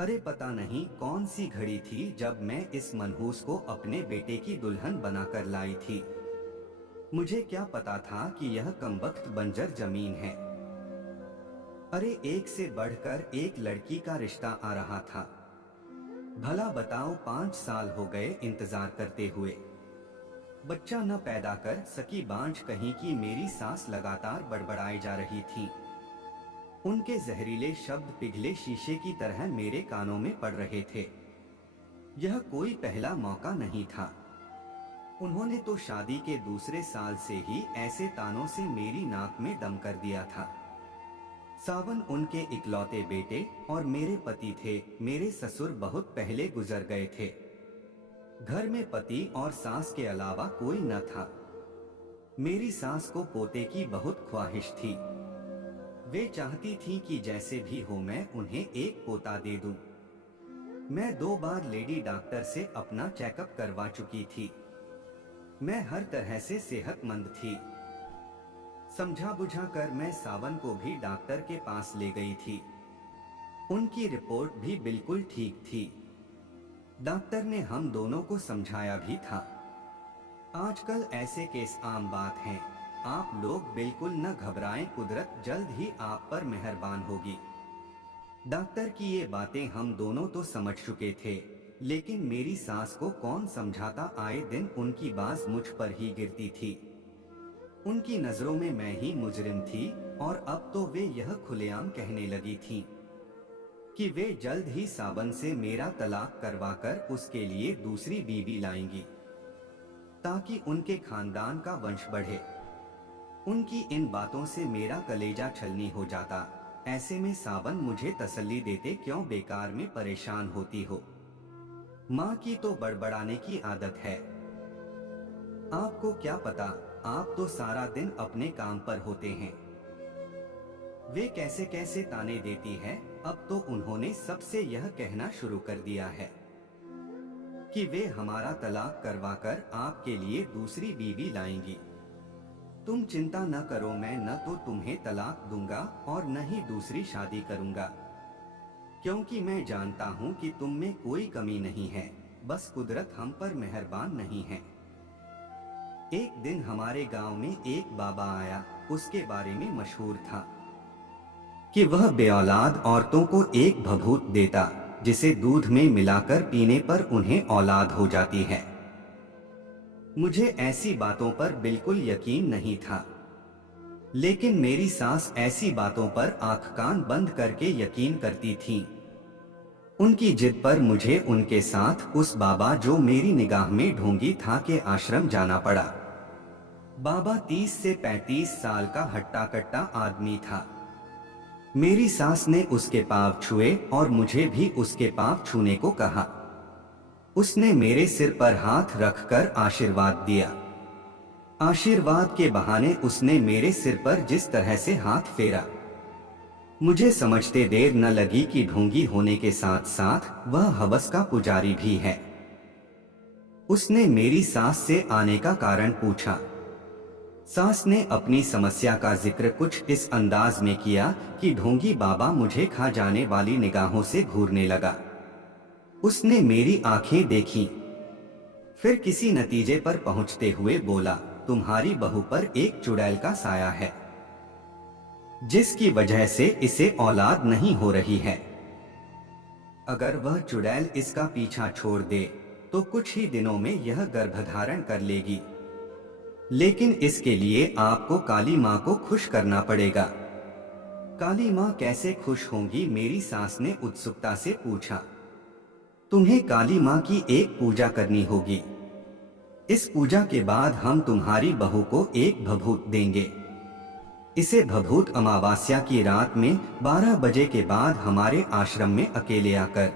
अरे पता नहीं कौन सी घड़ी थी जब मैं इस मनहूस को अपने बेटे की दुल्हन बनाकर लाई थी। मुझे क्या पता था कि यह कमबख्त बंजर जमीन है। अरे एक से बढ़कर एक लड़की का रिश्ता आ रहा था। भला बताओ 5 साल हो गए इंतजार करते हुए। बच्चा न पैदा कर सकी बांझ कहीं की मेरी सास लगातार बड़बड़ाई जा रही थी। उनके जहरीले शब्द पिघले शीशे की तरह मेरे कानों में पड़ रहे थे। यह कोई पहला मौका नहीं था। उन्होंने तो शादी के दूसरे साल से ही ऐसे तानों से मेरी नाक में दम कर दिया था। सावन उनके इकलौते बेटे और मेरे पति थे। मेरे ससुर बहुत पहले गुजर गए थे। घर में पति और सास के अलावा कोई न था। मेरी सास को पोते की बहुत ख्वाहिश थी। वे चाहती थी कि जैसे भी हो मैं उन्हें एक पोता दे दूं। मैं 2 बार लेडी डॉक्टर से अपना चेकअप करवा चुकी थी। मैं हर तरह से सेहतमंद थी। समझा बुझा कर मैं सावन को भी डॉक्टर के पास ले गई थी। उनकी रिपोर्ट भी बिल्कुल ठीक थी। डॉक्टर ने हम दोनों को समझाया भी था। आजकल ऐसे केस आम बात हैं। आप लोग बिल्कुल न घबराएं, कुदरत जल्द ही आप पर मेहरबान होगी। डॉक्टर की ये बातें हम दोनों तो समझ चुके थे, लेकिन मेरी सास को कौन समझाता। आए दिन उनकी बाज मुझ पर ही गिरती थी। उनकी नजरों में मैं ही मुजरिम थी और अब तो वे यह खुलेआम कहने लगी थीं कि वे जल्द ही सावन से मेरा तलाक करवाकर उसके लिए दूसरी बीवी लाएंगी ताकि उनके खानदान का वंश बढ़े। उनकी इन बातों से मेरा कलेजा छलनी हो जाता। ऐसे में सावन मुझे तसल्ली देते, क्यों बेकार में परेशान होती हो। माँ की तो बड़बड़ाने की आदत है। आपको क्या पता, आप तो सारा दिन अपने काम पर होते हैं। वे कैसे कैसे ताने देती है। अब तो उन्होंने सबसे यह कहना शुरू कर दिया है कि वे हमारा तलाक करवाकर आपके लिए दूसरी बीवी लाएंगी। तुम चिंता न करो, मैं न तो तुम्हें तलाक दूंगा और न ही दूसरी शादी करूंगा, क्योंकि मैं जानता हूं कि तुम में कोई कमी नहीं है, बस कुदरत हम पर मेहरबान नहीं है। एक दिन हमारे गांव में एक बाबा आया। उसके बारे में मशहूर था कि वह बेऔलाद औरतों को एक भभूत देता जिसे दूध में मिलाकर पीने पर उन्हें औलाद हो जाती है। मुझे ऐसी बातों पर बिल्कुल यकीन नहीं था, लेकिन मेरी सास ऐसी बातों पर आंख कान बंद करके यकीन करती थी। उनकी जिद पर मुझे उनके साथ उस बाबा, जो मेरी निगाह में ढोंगी था, के आश्रम जाना पड़ा। बाबा 30 से 35 साल का हट्टा कट्टा आदमी था। मेरी सास ने उसके पांव छुए और मुझे भी उसके पांव छूने को कहा। उसने मेरे सिर पर हाथ रखकर आशीर्वाद दिया। आशीर्वाद के बहाने उसने मेरे सिर पर जिस तरह से हाथ फेरा, मुझे समझते देर न लगी कि ढोंगी होने के साथ साथ वह हवस का पुजारी भी है। उसने मेरी सास से आने का कारण पूछा। सास ने अपनी समस्या का जिक्र कुछ इस अंदाज में किया कि ढोंगी बाबा मुझे खा जाने वाली निगाहों से घूरने लगा। उसने मेरी आंखें देखीं, फिर किसी नतीजे पर पहुंचते हुए बोला, तुम्हारी बहू पर एक चुड़ैल का साया है, जिसकी वजह से इसे औलाद नहीं हो रही है। अगर वह चुड़ैल इसका पीछा छोड़ दे तो कुछ ही दिनों में यह गर्भधारण कर लेगी, लेकिन इसके लिए आपको काली माँ को खुश करना पड़ेगा। काली माँ कैसे खुश होंगी? मेरी सास ने उत्सुकता से पूछा। तुम्हें काली माँ की एक पूजा करनी होगी। इस पूजा के बाद हम तुम्हारी बहू को एक भभूत देंगे। इसे भभूत अमावस्या की रात में 12 बजे के बाद हमारे आश्रम में अकेले आकर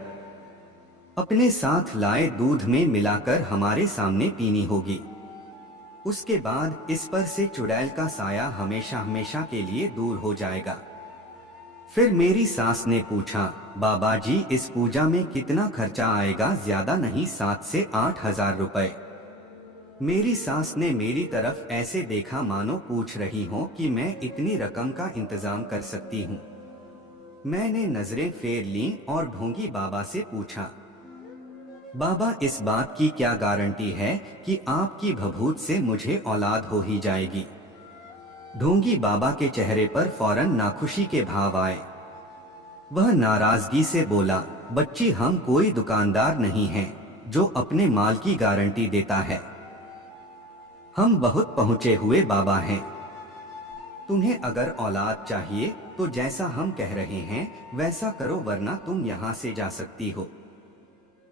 अपने साथ लाए दूध में मिलाकर हमारे सामने पीनी होगी। उसके बाद इस पर से चुड़ैल का साया हमेशा हमेशा के लिए दूर हो जाएगा। फिर मेरी सास ने पूछा, बाबा जी इस पूजा में कितना खर्चा आएगा? ज्यादा नहीं, 7 से 8 हजार रुपए। मेरी सास ने मेरी तरफ ऐसे देखा मानो पूछ रही हो कि मैं इतनी रकम का इंतजाम कर सकती हूँ। मैंने नजरें फेर लीं और ढोंगी बाबा से पूछा, बाबा इस बात की क्या गारंटी है कि आपकी भभूत से मुझे औलाद हो ही जाएगी? ढोंगी बाबा के चेहरे पर फौरन नाखुशी के भाव आए। वह नाराजगी से बोला, बच्ची हम कोई दुकानदार नहीं हैं जो अपने माल की गारंटी देता है। हम बहुत पहुंचे हुए बाबा हैं। तुम्हें अगर औलाद चाहिए तो जैसा हम कह रहे हैं वैसा करो, वरना तुम यहाँ से जा सकती हो।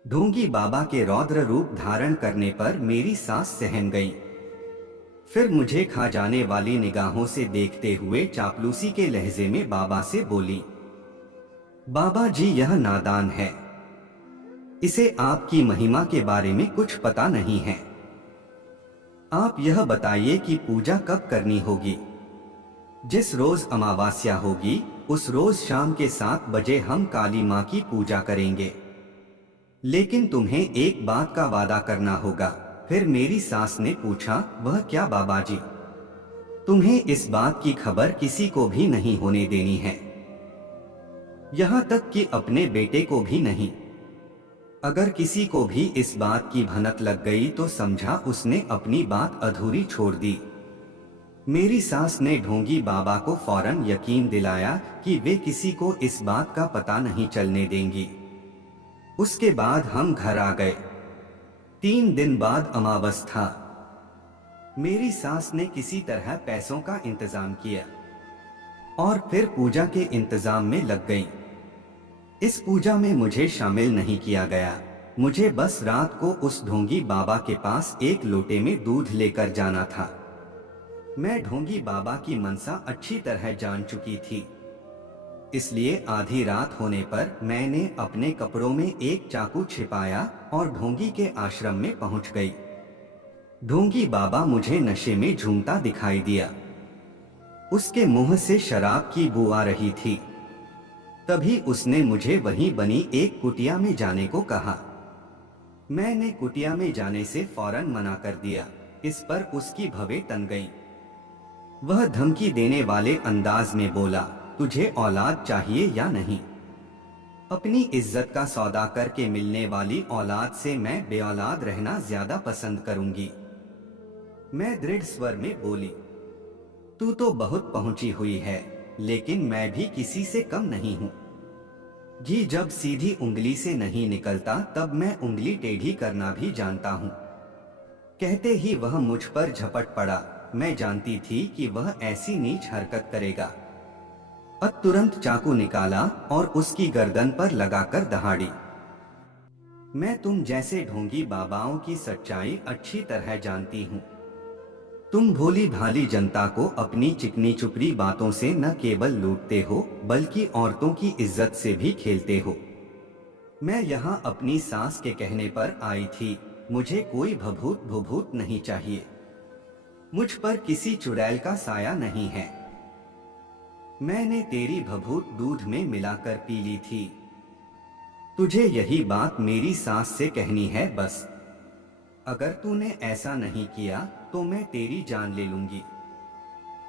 ढोंगी बाबा के रौद्र रूप धारण करने पर मेरी सांस सहम गई। फिर मुझे खा जाने वाली निगाहों से देखते हुए चापलूसी के लहजे में बाबा से बोली, बाबा जी यह नादान है, इसे आपकी महिमा के बारे में कुछ पता नहीं है। आप यह बताइए कि पूजा कब करनी होगी? जिस रोज अमावस्या होगी उस रोज शाम के 7 बजे हम काली माँ की पूजा करेंगे। लेकिन तुम्हें एक बात का वादा करना होगा। फिर मेरी सास ने पूछा, वह क्या बाबा जी? तुम्हें इस बात की खबर किसी को भी नहीं होने देनी है, यहाँ तक कि अपने बेटे को भी नहीं। अगर किसी को भी इस बात की भनक लग गई तो समझा उसने अपनी बात अधूरी छोड़ दी। मेरी सास ने ढोंगी बाबा को फौरन यकीन दिलाया कि वे किसी को इस बात का पता नहीं चलने देंगी। उसके बाद हम घर आ गए। 3 दिन बाद अमावस था। मेरी सास ने किसी तरह पैसों का इंतजाम किया और फिर पूजा के इंतजाम में लग गई। इस पूजा में मुझे शामिल नहीं किया गया। मुझे बस रात को उस ढोंगी बाबा के पास एक लोटे में दूध लेकर जाना था। मैं ढोंगी बाबा की मनसा अच्छी तरह जान चुकी थी, इसलिए आधी रात होने पर मैंने अपने कपड़ों में एक चाकू छिपाया और ढोंगी के आश्रम में पहुंच गई। ढोंगी बाबा मुझे नशे में झूमता दिखाई दिया। उसके मुंह से शराब की बू आ रही थी। तभी उसने मुझे वहीं बनी एक कुटिया में जाने को कहा। मैंने कुटिया में जाने से फौरन मना कर दिया। इस पर उसकी भवें तन गईं। वह धमकी देने वाले अंदाज में बोला, तुझे औलाद चाहिए या नहीं? अपनी इज्जत का सौदा करके मिलने वाली औलाद से मैं बेऔलाद रहना ज्यादा पसंद करूंगी। मैं दृढ़ स्वर में बोली, तू तो बहुत पहुंची हुई है, लेकिन मैं भी किसी से कम नहीं हूं। घी जब सीधी उंगली से नहीं निकलता तब मैं उंगली टेढ़ी करना भी जानता हूं। कहते ही वह मुझ पर झपट पड़ा। मैं जानती थी कि वह ऐसी नीच हरकत करेगा। तुरंत चाकू निकाला और उसकी गर्दन पर लगाकर दहाड़ी। मैं तुम जैसे ढोंगी बाबाओं की सच्चाई अच्छी तरह जानती हूँ। तुम भोली भाली जनता को अपनी चिकनी चुपड़ी बातों से न केवल लूटते हो बल्कि औरतों की इज्जत से भी खेलते हो। मैं यहाँ अपनी सास के कहने पर आई थी। मुझे कोई भभूत भुभूत नहीं चाहिए। मुझ पर किसी चुड़ैल का साया नहीं है। मैंने तेरी भभूत दूध में मिलाकर पी ली थी। तुझे यही बात मेरी सास से कहनी है बस। अगर तूने ऐसा नहीं किया तो मैं तेरी जान ले लूंगी।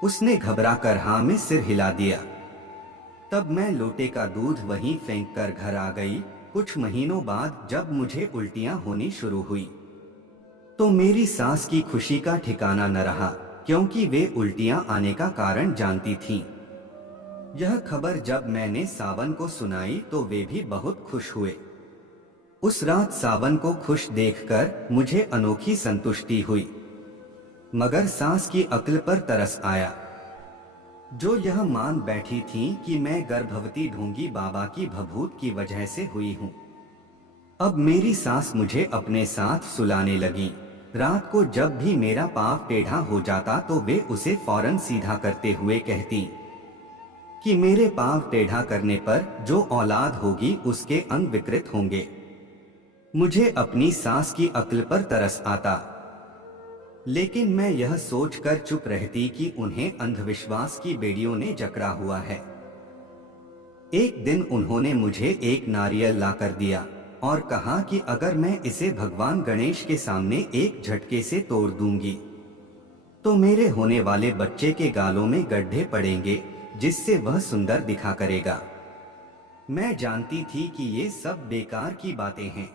उसने घबराकर हाँ में सिर हिला दिया। तब मैं लोटे का दूध वहीं फेंक कर घर आ गई। कुछ महीनों बाद जब मुझे उल्टियां होनी शुरू हुई तो मेरी सास की खुशी का ठिकाना न रहा, क्योंकि वे उल्टियां आने का कारण जानती थीं। यह खबर जब मैंने सावन को सुनाई तो वे भी बहुत खुश हुए। उस रात सावन को खुश देखकर मुझे अनोखी संतुष्टि हुई, मगर सास की अक्ल पर तरस आया, जो यह मान बैठी थी कि मैं गर्भवती ढोंगी बाबा की भभूत की वजह से हुई हूँ। अब मेरी सास मुझे अपने साथ सुलाने लगी। रात को जब भी मेरा पाँव टेढ़ा हो जाता तो वे उसे फौरन सीधा करते हुए कहती कि मेरे पाँव टेढ़ा करने पर जो औलाद होगी उसके अंग विकृत होंगे। मुझे अपनी सास की अक्ल पर तरस आता, लेकिन मैं यह सोचकर चुप रहती कि उन्हें अंधविश्वास की बेड़ियों ने जकड़ा हुआ है। एक दिन उन्होंने मुझे एक नारियल लाकर दिया और कहा कि अगर मैं इसे भगवान गणेश के सामने एक झटके से तोड़ दूंगी तो मेरे होने वाले बच्चे के गालों में गड्ढे पड़ेंगे, जिससे वह सुंदर दिखा करेगा। मैं जानती थी कि ये सब बेकार की बातें हैं।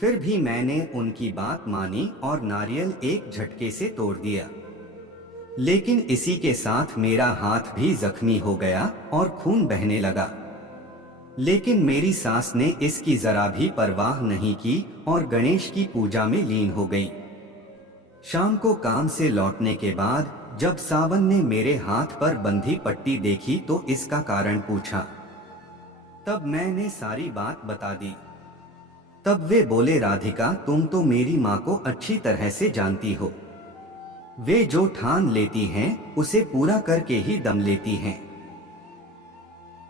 फिर भी मैंने उनकी बात मानी और नारियल एक झटके से तोड़ दिया। लेकिन इसी के साथ मेरा हाथ भी जख्मी हो गया और खून बहने लगा। लेकिन मेरी सास ने इसकी जरा भी परवाह नहीं की और गणेश की पूजा में लीन हो गई। शाम को काम से लौटने के बाद जब सावन ने मेरे हाथ पर बंधी पट्टी देखी तो इसका कारण पूछा। तब मैंने सारी बात बता दी। तब वे बोले, राधिका, तुम तो मेरी माँ को अच्छी तरह से जानती हो। वे जो ठान लेती हैं उसे पूरा करके ही दम लेती हैं।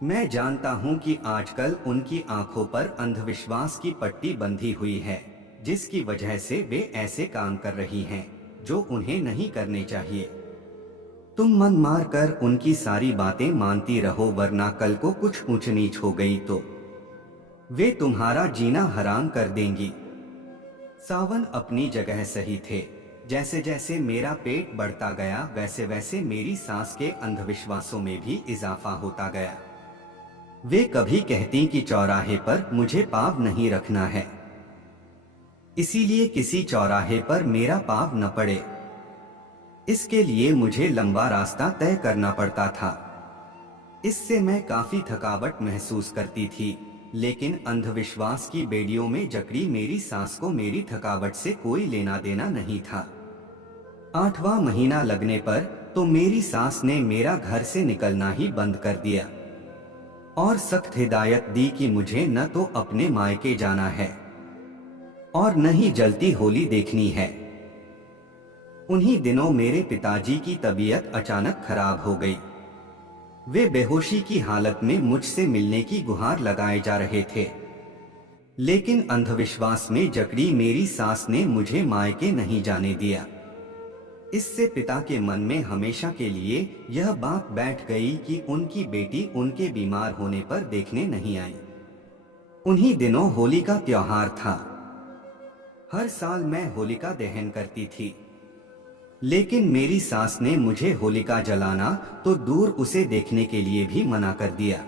मैं जानता हूं कि आजकल उनकी आंखों पर अंधविश्वास की पट्टी बंधी हुई है, जिसकी वजह से वे ऐसे काम कर रही हैं जो उन्हें नहीं करने चाहिए। तुम मन मार कर उनकी सारी बातें मानती रहो, वरना कल को कुछ ऊंच नीच हो गई तो वे तुम्हारा जीना हराम कर देंगी। सावन अपनी जगह सही थे। जैसे जैसे मेरा पेट बढ़ता गया वैसे वैसे मेरी सास के अंधविश्वासों में भी इजाफा होता गया। वे कभी कहती कि चौराहे पर मुझे पाँव नहीं रखना है, इसीलिए किसी चौराहे पर मेरा पाँव न पड़े। इसके लिए मुझे लंबा रास्ता तय करना पड़ता था। इससे मैं काफी थकावट महसूस करती थी, लेकिन अंधविश्वास की बेड़ियों में जकड़ी मेरी सास को मेरी थकावट से कोई लेना देना नहीं था। 8वां महीना लगने पर तो मेरी सास ने मेरा घर से निकलना ही बंद कर दिया और सख्त हिदायत दी कि मुझे न तो अपने मायके जाना है और न ही जलती होली देखनी है। उन्हीं दिनों मेरे पिताजी की तबीयत अचानक खराब हो गई। वे बेहोशी की हालत में मुझसे मिलने की गुहार लगाए जा रहे थे, लेकिन अंधविश्वास में जकड़ी मेरी सास ने मुझे मायके नहीं जाने दिया। इससे पिता के मन में हमेशा के लिए यह बात बैठ गई कि उनकी बेटी उनके बीमार होने पर देखने नहीं आई। उन्हीं दिनों होली का त्योहार था। हर साल मैं होलिका दहन करती थी, लेकिन मेरी सास ने मुझे होलिका जलाना तो दूर उसे देखने के लिए भी मना कर दिया।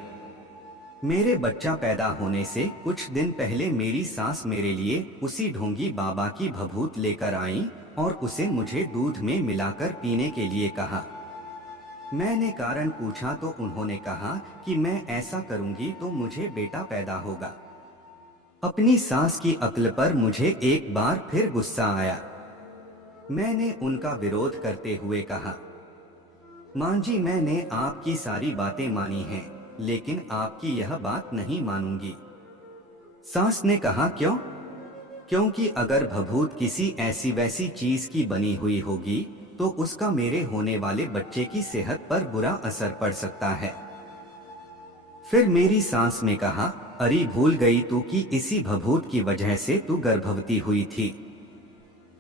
मेरे बच्चा पैदा होने से कुछ दिन पहले मेरी सास मेरे लिए उसी ढोंगी बाबा की भभूत लेकर आई और उसे मुझे दूध में मिलाकर पीने के लिए कहा। मैंने कारण पूछा तो उन्होंने कहा कि मैं ऐसा करूंगी तो मुझे बेटा पैदा होगा। अपनी सास की अक्ल पर मुझे एक बार फिर गुस्सा आया। मैंने उनका विरोध करते हुए कहा, मां जी, मैंने आपकी सारी बातें मानी हैं, लेकिन आपकी यह बात नहीं मानूंगी। सास ने कहा, क्यों? क्योंकि अगर भभूत किसी ऐसी वैसी चीज की बनी हुई होगी तो उसका मेरे होने वाले बच्चे की सेहत पर बुरा असर पड़ सकता है। फिर मेरी सास ने कहा, अरे भूल गई तू कि इसी भभूत की वजह से तू गर्भवती हुई थी।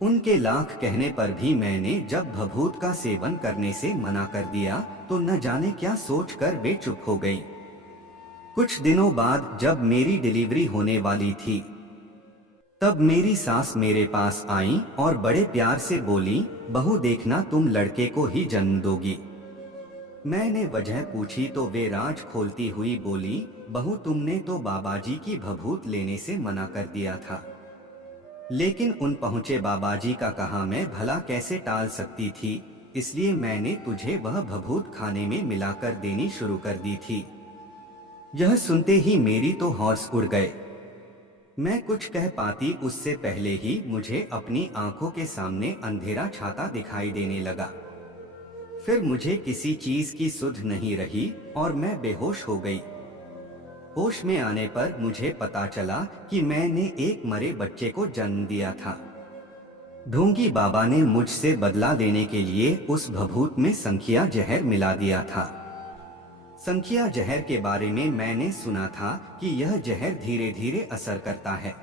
उनके लाख कहने पर भी मैंने जब भभूत का सेवन करने से मना कर दिया तो न जाने क्या सोचकर वे चुप हो गई। कुछ दिनों बाद जब मेरी डिलीवरी होने वाली थी तब मेरी सास मेरे पास आई और बड़े प्यार से बोली, बहू देखना, तुम लड़के को ही जन्म दोगी। मैंने वजह पूछी तो वे राज खोलती हुई बोली, बहू तुमने तो बाबाजी की भभूत लेने से मना कर दिया था, लेकिन उन पहुंचे बाबाजी का कहा मैं भला कैसे टाल सकती थी, इसलिए मैंने तुझे वह भभूत खाने में मिलाकर देनी शुरू कर दी थी। यह सुनते ही मेरी तो होश उड़ गए। मैं कुछ कह पाती उससे पहले ही मुझे अपनी आंखों के सामने अंधेरा छाता दिखाई देने लगा। फिर मुझे किसी चीज की सुध नहीं रही और मैं बेहोश हो गई। होश में आने पर मुझे पता चला कि मैंने एक मरे बच्चे को जन्म दिया था। ढोंगी बाबा ने मुझसे बदला लेने के लिए उस भभूत में संखिया जहर मिला दिया था। संखिया जहर के बारे में मैंने सुना था कि यह जहर धीरे धीरे असर करता है।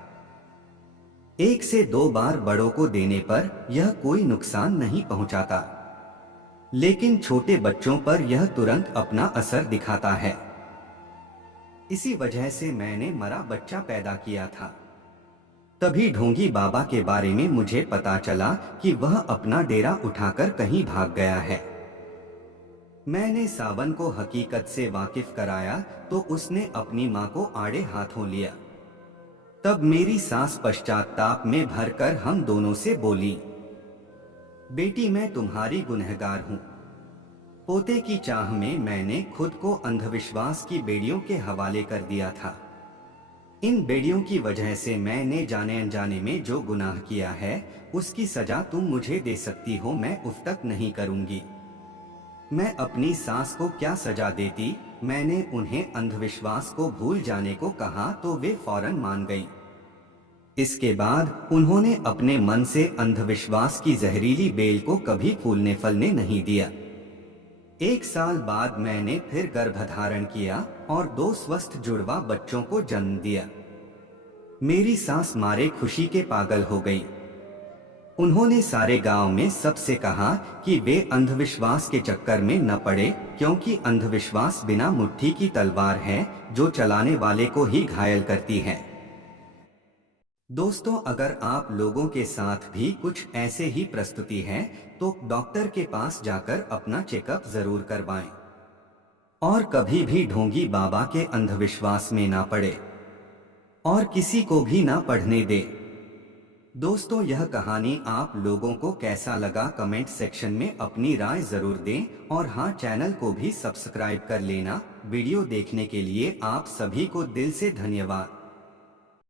1 से 2 बार बड़ों को देने पर यह कोई नुकसान नहीं पहुंचाता, लेकिन छोटे बच्चों पर यह तुरंत अपना असर दिखाता है। इसी वजह से मैंने मरा बच्चा पैदा किया था। तभी ढोंगी बाबा के बारे में मुझे पता चला कि वह अपना डेरा उठाकर कहीं भाग गया है। मैंने सावन को हकीकत से वाकिफ कराया तो उसने अपनी माँ को आड़े हाथों लिया। तब मेरी सास पश्चाताप में भरकर हम दोनों से बोली, बेटी मैं तुम्हारी गुनहगार हूँ। पोते की चाह में मैंने खुद को अंधविश्वास की बेड़ियों के हवाले कर दिया था। इन बेड़ियों की वजह से मैंने जाने अनजाने में जो गुनाह किया है उसकी सजा तुम मुझे दे सकती हो, मैं उफ तक नहीं करूंगी। मैं अपनी सास को क्या सजा देती। मैंने उन्हें अंधविश्वास को भूल जाने को कहा तो वे फौरन मान गई। इसके बाद उन्होंने अपने मन से अंधविश्वास की जहरीली बेल को कभी फूलने फलने नहीं दिया। 1 साल बाद मैंने फिर गर्भधारण किया और 2 स्वस्थ जुड़वा बच्चों को जन्म दिया। मेरी सास मारे खुशी के पागल हो गई। उन्होंने सारे गांव में सबसे कहा कि वे अंधविश्वास के चक्कर में न पड़े, क्योंकि अंधविश्वास बिना मुट्ठी की तलवार है जो चलाने वाले को ही घायल करती है। दोस्तों, अगर आप लोगों के साथ भी कुछ ऐसे ही प्रस्तुति है तो डॉक्टर के पास जाकर अपना चेकअप जरूर करवाएं और कभी भी ढोंगी बाबा के अंधविश्वास में ना पड़े और किसी को भी ना पढ़ने दे। दोस्तों, यह कहानी आप लोगों को कैसा लगा कमेंट सेक्शन में अपनी राय जरूर दें और हाँ, चैनल को भी सब्सक्राइब कर लेना। वीडियो देखने के लिए आप सभी को दिल से धन्यवाद।